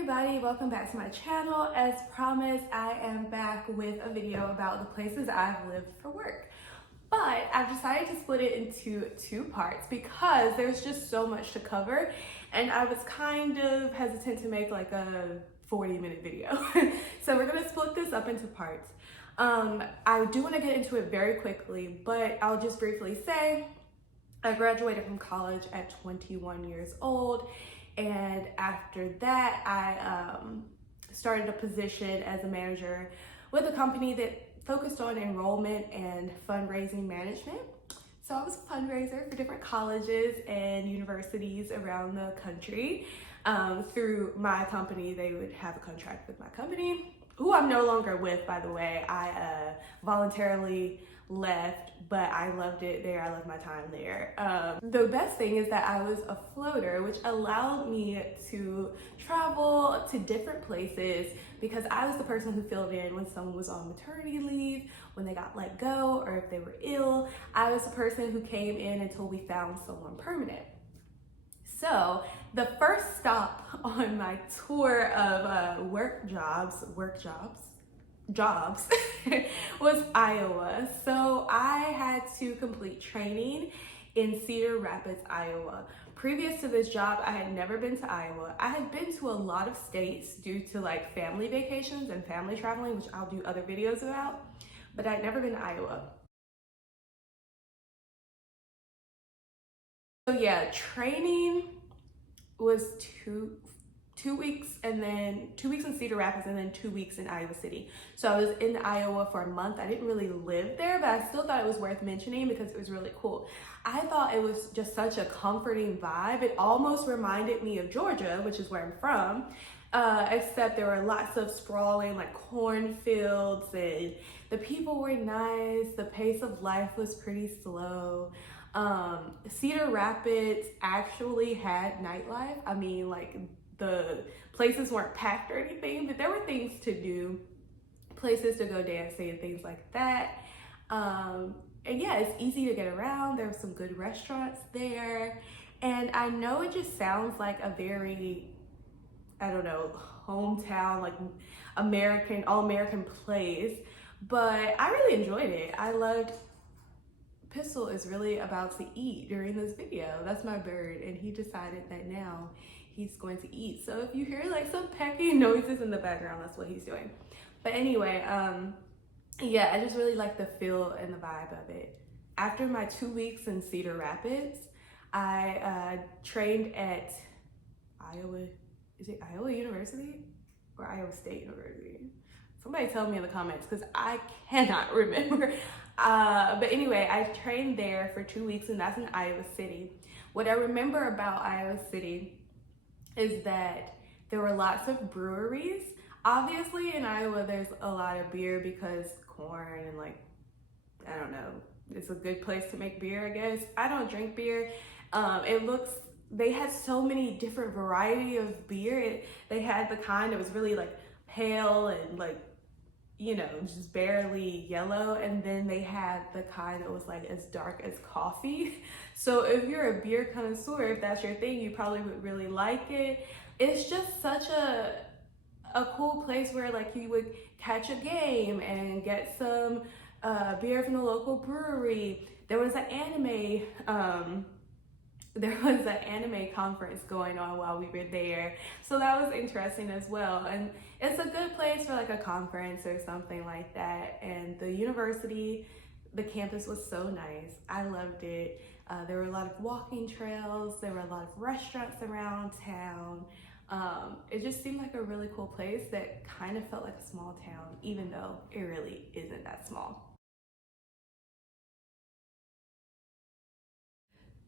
everybody, welcome back to my channel. As promised, I am back with a video about the places I've lived for work. But I've decided to split it into two parts because there's just so much to cover and I was kind of hesitant to make like a 40-minute video. So we're gonna split this up into parts. I do want to get into it very quickly, but I'll just briefly say I graduated from college at 21 years old. And after that, I started a position as a manager with a company that focused on enrollment and fundraising management. So I was a fundraiser for different colleges and universities around the country. Through my company, they would have a contract with my company, who I'm no longer with, by the way. I voluntarily left, but I loved it there. I loved my time there. The best thing is that I was a floater, which allowed me to travel to different places because I was the person who filled in when someone was on maternity leave, when they got let go, or if they were ill. I was the person who came in until we found someone permanent. So the first stop on my tour of jobs was Iowa. So I had to complete training in Cedar Rapids, Iowa. Previous to this job, I had never been to Iowa. I had been to a lot of states due to like family vacations and family traveling, which I'll do other videos about, but I'd never been to Iowa. So yeah, training was two weeks, and then 2 weeks in Cedar Rapids and then 2 weeks in Iowa City. So I was in Iowa for a month. I didn't really live there, but I still thought it was worth mentioning because it was really cool. I thought it was just such a comforting vibe. It almost reminded me of Georgia, which is where I'm from, except there were lots of sprawling like cornfields and the people were nice. The pace of life was pretty slow. Cedar Rapids actually had nightlife. I mean, like the places weren't packed or anything, but there were things to do, places to go dancing and things like that. And yeah, it's easy to get around. There were some good restaurants there. And I know it just sounds like a very, I don't know, hometown, like all-American place, but I really enjoyed it. I loved Pistol is really about to eat during this video. That's my bird, and he decided that now he's going to eat. So if you hear like some pecking noises in the background, that's what he's doing. But anyway, yeah, I just really like the feel and the vibe of it. After my 2 weeks in Cedar Rapids, I trained at Iowa University or Iowa State University? Somebody tell me in the comments because I cannot remember. But anyway, I trained there for 2 weeks, and that's in Iowa City. What I remember about Iowa City is that there were lots of breweries. Obviously in Iowa there's a lot of beer because corn and like, I don't know, it's a good place to make beer, I guess. I don't drink beer. They had so many different variety of beer. They had the kind that was really like pale and like, you know, just barely yellow, and then they had the kind that was like as dark as coffee. So if you're a beer connoisseur, if that's your thing, you probably would really like it. It's just such a cool place where like you would catch a game and get some beer from the local brewery. There was an anime conference going on while we were there, so that was interesting as well. And it's a good place for like a conference or something like that. And the university, the campus was so nice. I loved it. There were a lot of walking trails. There were a lot of restaurants around town. It just seemed like a really cool place that kind of felt like a small town, even though it really isn't that small.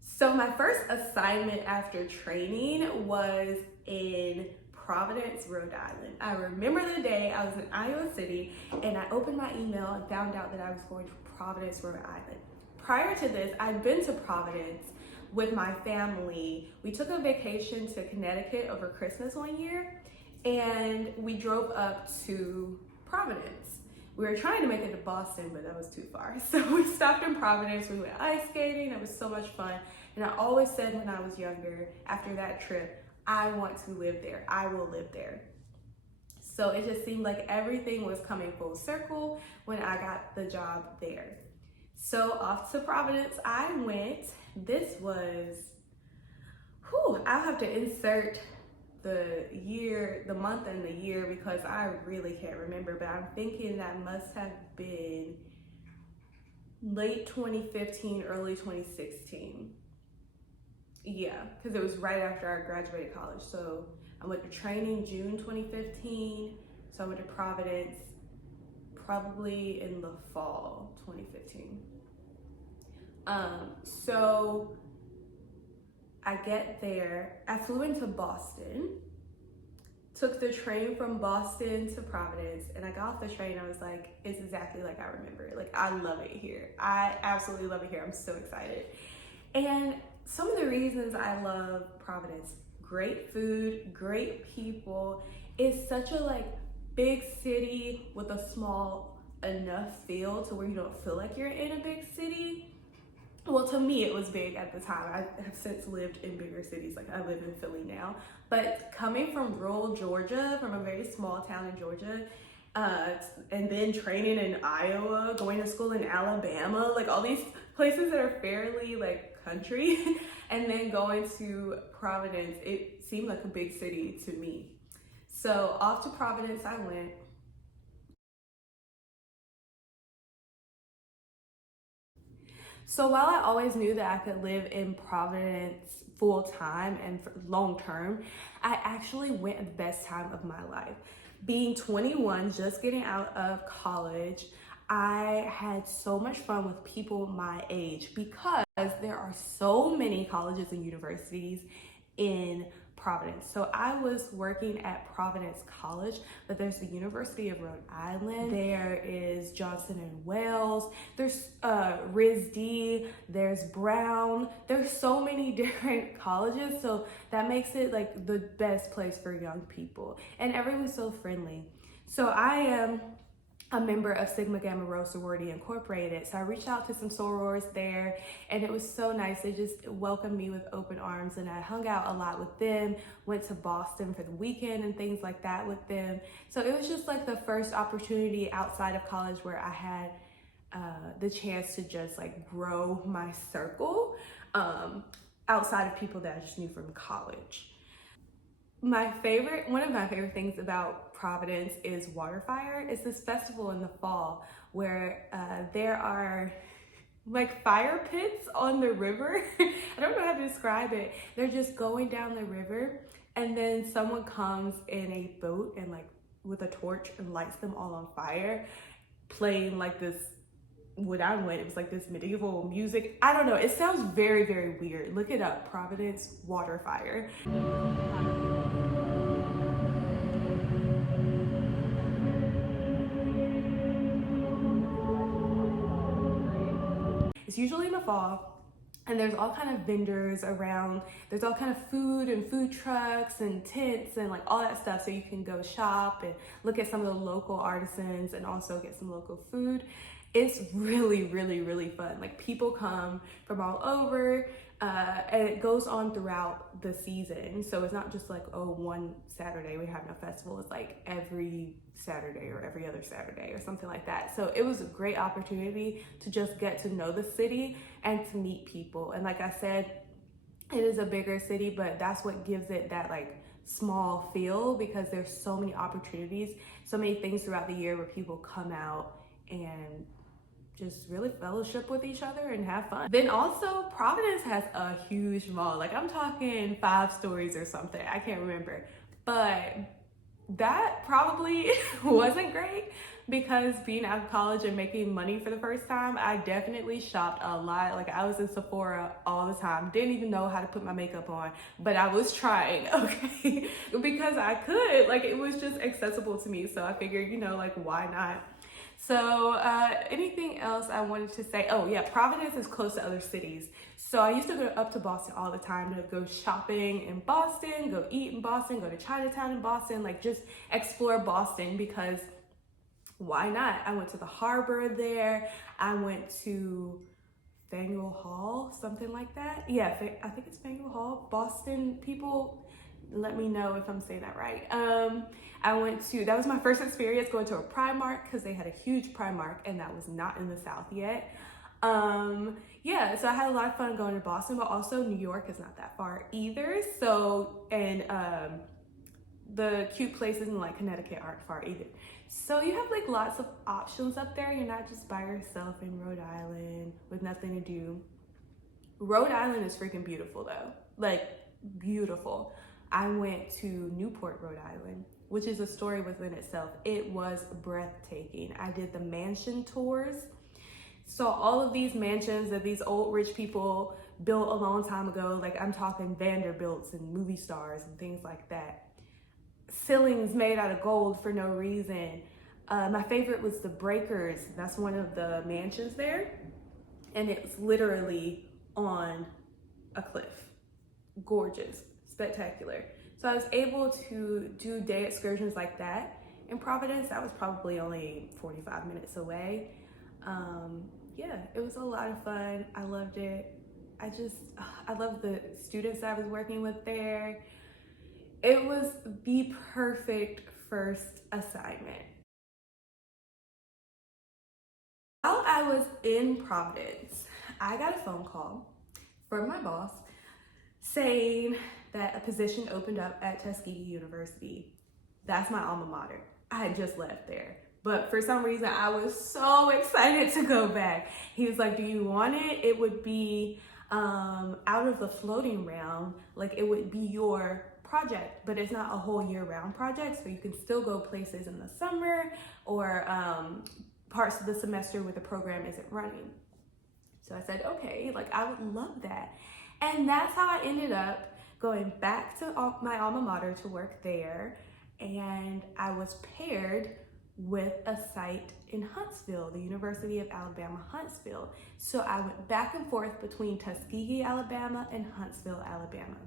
So my first assignment after training was in Providence, Rhode Island. I remember the day I was in Iowa City and I opened my email and found out that I was going to Providence, Rhode Island. Prior to this, I'd been to Providence with my family. We took a vacation to Connecticut over Christmas one year, and we drove up to Providence. We were trying to make it to Boston, but that was too far. So we stopped in Providence, we went ice skating, it was so much fun. And I always said when I was younger, after that trip, I want to live there. I will live there. So it just seemed like everything was coming full circle when I got the job there. So off to Providence I went. This was, I'll have to insert the year, the month and the year because I really can't remember, but I'm thinking that must have been late 2015, early 2016. Yeah, because it was right after I graduated college. So I went to training June 2015. So I went to Providence probably in the fall 2015. So I get there, I flew into Boston, took the train from Boston to Providence, and I got off the train. I was like, it's exactly like I remember it. Like, I love it here. I absolutely love it here. I'm so excited. And some of the reasons I love Providence: great food, great people. It's such a like big city with a small enough feel to where you don't feel like you're in a big city. Well, to me, it was big at the time. I have since lived in bigger cities. Like, I live in Philly now. But coming from rural Georgia, from a very small town in Georgia, and then training in Iowa, going to school in Alabama, like all these places that are fairly like country, and then going to Providence, it seemed like a big city to me. So off to Providence I went. So while I always knew that I could live in Providence full time and long term, I actually went at the best time of my life. Being 21, just getting out of college, I had so much fun with people my age because there are so many colleges and universities in Providence. So I was working at Providence College, but there's the University of Rhode Island, there is Johnson and Wales, there's RISD, there's Brown, there's so many different colleges, so that makes it like the best place for young people, and everyone's so friendly. So I am a member of Sigma Gamma Rho Sorority Incorporated. So I reached out to some sorors there, and it was so nice. They just welcomed me with open arms, and I hung out a lot with them, went to Boston for the weekend and things like that with them. So it was just like the first opportunity outside of college where I had the chance to just like grow my circle outside of people that I just knew from college. One of my favorite things about Providence is Waterfire. It's this festival in the fall where there are like fire pits on the river. I don't know how to describe it. They're just going down the river, and then someone comes in a boat and like with a torch and lights them all on fire, playing like this. When I went, it was like this medieval music. I don't know. It sounds very, very weird. Look it up. Providence Waterfire. It's usually in the fall, and there's all kind of vendors around. There's all kind of food and food trucks and tents and like all that stuff, so you can go shop and look at some of the local artisans and also get some local food. It's really, really, really fun. Like, people come from all over, and it goes on throughout the season. So it's not just like, oh, one Saturday we're having a festival. It's like every Saturday or every other Saturday or something like that. So it was a great opportunity to just get to know the city and to meet people. And like I said, it is a bigger city, but that's what gives it that like small feel, because there's so many opportunities, so many things throughout the year where people come out and just really fellowship with each other and have fun. Then also, Providence has a huge mall. Like, I'm talking 5 stories or something. I can't remember. But that probably wasn't great, because being out of college and making money for the first time, I definitely shopped a lot. Like, I was in Sephora all the time. Didn't even know how to put my makeup on, but I was trying, okay? Because I could. Like, it was just accessible to me. So I figured, like, why not? So anything else I wanted to say? Oh yeah, Providence is close to other cities. So I used to go up to Boston all the time to go shopping in Boston, go eat in Boston, go to Chinatown in Boston, like just explore Boston, because why not? I went to the harbor there. I went to Faneuil Hall, something like that. Yeah, I think it's Faneuil Hall. Boston people Let me know if I'm saying that right. That was my first experience going to a Primark because they had a huge Primark and that was not in the South yet. Yeah, so I had a lot of fun going to Boston, but also New York is not that far either. So, and the cute places in like Connecticut aren't far either. So you have like lots of options up there. You're not just by yourself in Rhode Island with nothing to do. Rhode Island is freaking beautiful though, like beautiful. I went to Newport, Rhode Island, which is a story within itself. It was breathtaking. I did the mansion tours. So all of these mansions that these old rich people built a long time ago, like I'm talking Vanderbilts and movie stars and things like that. Ceilings made out of gold for no reason. My favorite was the Breakers. That's one of the mansions there. And it's literally on a cliff. Gorgeous, spectacular. So I was able to do day excursions like that in Providence. That was probably only 45 minutes away. Yeah, it was a lot of fun. I loved it. I love the students I was working with there. It was the perfect first assignment. While I was in Providence, I got a phone call from my boss saying that a position opened up at Tuskegee University. That's my alma mater. I had just left there. But for some reason, I was so excited to go back. He was like, do you want it? It would be out of the floating round, like it would be your project, but it's not a whole year-round project, so you can still go places in the summer or parts of the semester where the program isn't running. So I said, okay, like I would love that. And that's how I ended up going back to my alma mater to work there. And I was paired with a site in Huntsville, the University of Alabama, Huntsville. So I went back and forth between Tuskegee, Alabama and Huntsville, Alabama.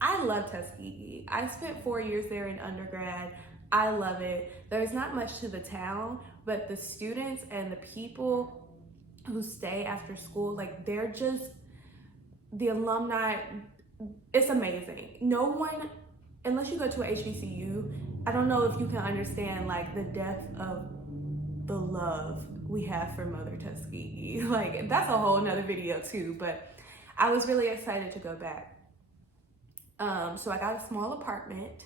I love Tuskegee. I spent 4 years there in undergrad. I love it. There's not much to the town, but the students and the people who stay after school, like they're just, the alumni, it's amazing. No one, unless you go to a HBCU, I don't know if you can understand like the depth of the love we have for Mother Tuskegee. Like that's a whole nother video too, but I was really excited to go back. So I got a small apartment.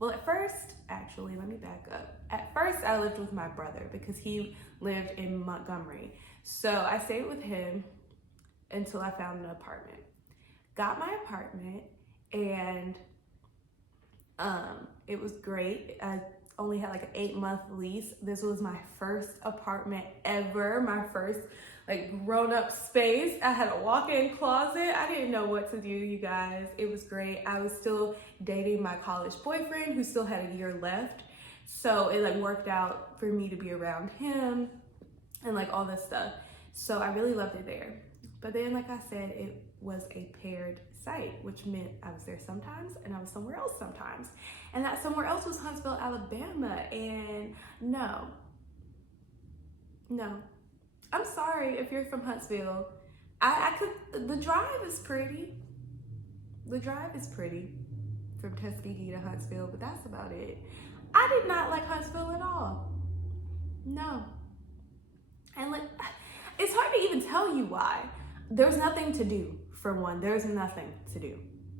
Well, at first, actually, let me back up. At first, I lived with my brother because he lived in Montgomery. So I stayed with him until I found an apartment. Got my apartment and it was great. I only had like an 8-month lease. This was my first apartment ever, my first like grown-up space. I had a walk-in closet. I didn't know what to do, you guys. It was great. I was still dating my college boyfriend who still had a year left. So it like worked out for me to be around him and like all this stuff. So I really loved it there. But then, like I said, it was a paired site, which meant I was there sometimes and I was somewhere else sometimes. And that somewhere else was Huntsville, Alabama. And no. I'm sorry if you're from Huntsville. The drive is pretty. The drive is pretty from Tuskegee to Huntsville, but that's about it. I did not like Huntsville at all. No. And like, it's hard to even tell you why. There's nothing to do, for one. There's nothing to do.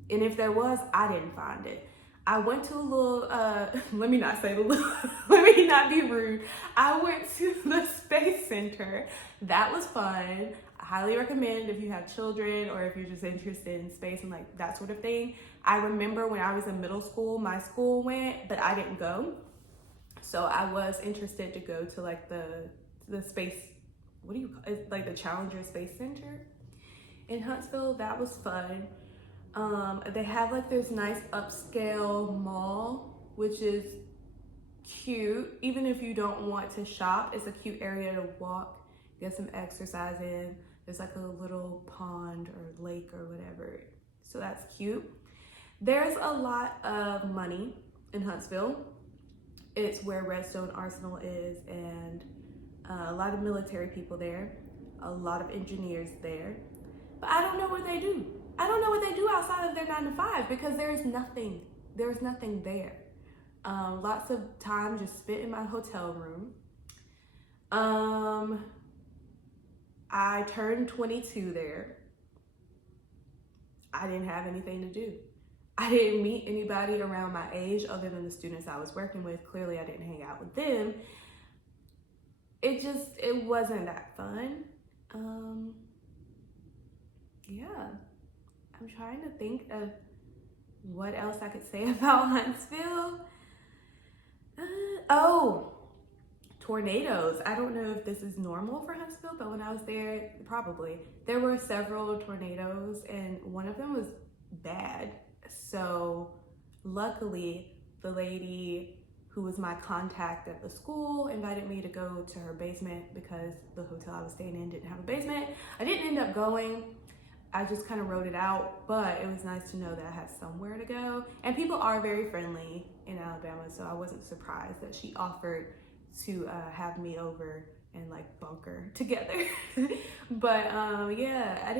And if there was, I didn't find it. I went to a little, let me not say the little, let me not be rude. I went to the Space Center. That was fun. I highly recommend if you have children or if you're just interested in space and like that sort of thing. I remember when I was in middle school, my school went, but I didn't go. So I was interested to go to like the space, what do you call it? Like the Challenger Space Center in Huntsville. That was fun. They have like this nice upscale mall, which is cute. Even if you don't want to shop, it's a cute area to walk, get some exercise in. There's like a little pond or lake or whatever. So that's cute. There's a lot of money in Huntsville. It's where Redstone Arsenal is, and a lot of military people there, a lot of engineers there. But I don't know what they do. I don't know what they do outside of their 9 to 5 because there is nothing there was nothing there. Lots of time just spent in my hotel room. I turned 22 there. I didn't have anything to do. I didn't meet anybody around my age other than the students I was working with. Clearly, I didn't hang out with them. It wasn't that fun. Yeah, I'm trying to think of what else I could say about Huntsville. Oh, tornadoes. I don't know if this is normal for Huntsville, but when I was there, probably. There were several tornadoes and one of them was bad. So luckily, the lady who was my contact at the school invited me to go to her basement because the hotel I was staying in didn't have a basement. I didn't end up going. I just kind of wrote it out, but it was nice to know that I had somewhere to go. And people are very friendly in Alabama, so I wasn't surprised that she offered to have me over and like bunker together. But yeah,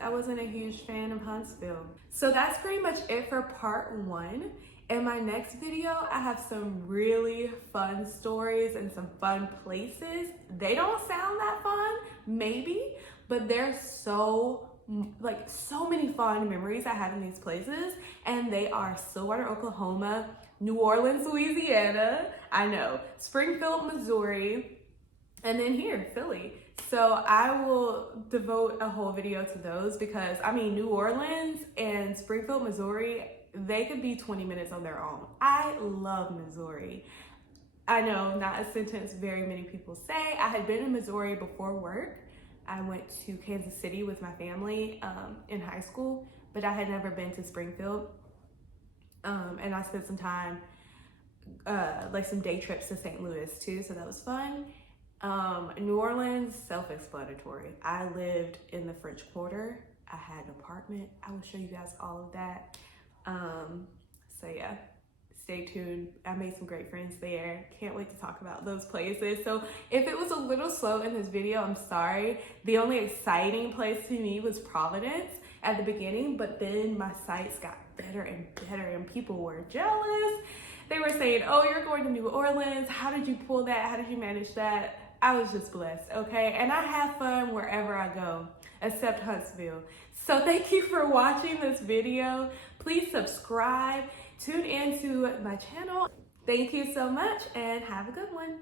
I wasn't a huge fan of Huntsville. So that's pretty much it for part 1. In my next video, I have some really fun stories and some fun places. They don't sound that fun, maybe, but there's so many fun memories I have in these places, and they are Stillwater, Oklahoma, New Orleans, Louisiana, I know, Springfield, Missouri, and then here, Philly. So I will devote a whole video to those because, I mean, New Orleans and Springfield, Missouri, they could be 20 minutes on their own. I love Missouri. I know, not a sentence very many people say. I had been in Missouri before work. I went to Kansas City with my family in high school, but I had never been to Springfield. And I spent some time, like some day trips to St. Louis too, so that was fun. New Orleans, self-explanatory. I lived in the French Quarter. I had an apartment. I will show you guys all of that. So yeah, stay tuned. I made some great friends there. Can't wait to talk about those places. So if it was a little slow in this video, I'm sorry. The only exciting place to me was Providence at the beginning, but then my sites got better and better and people were jealous. They were saying, oh, you're going to New Orleans. How did you pull that? How did you manage that? I was just blessed, okay? And I have fun wherever I go, except Huntsville. So thank you for watching this video. Please subscribe, tune into my channel. Thank you so much and have a good one.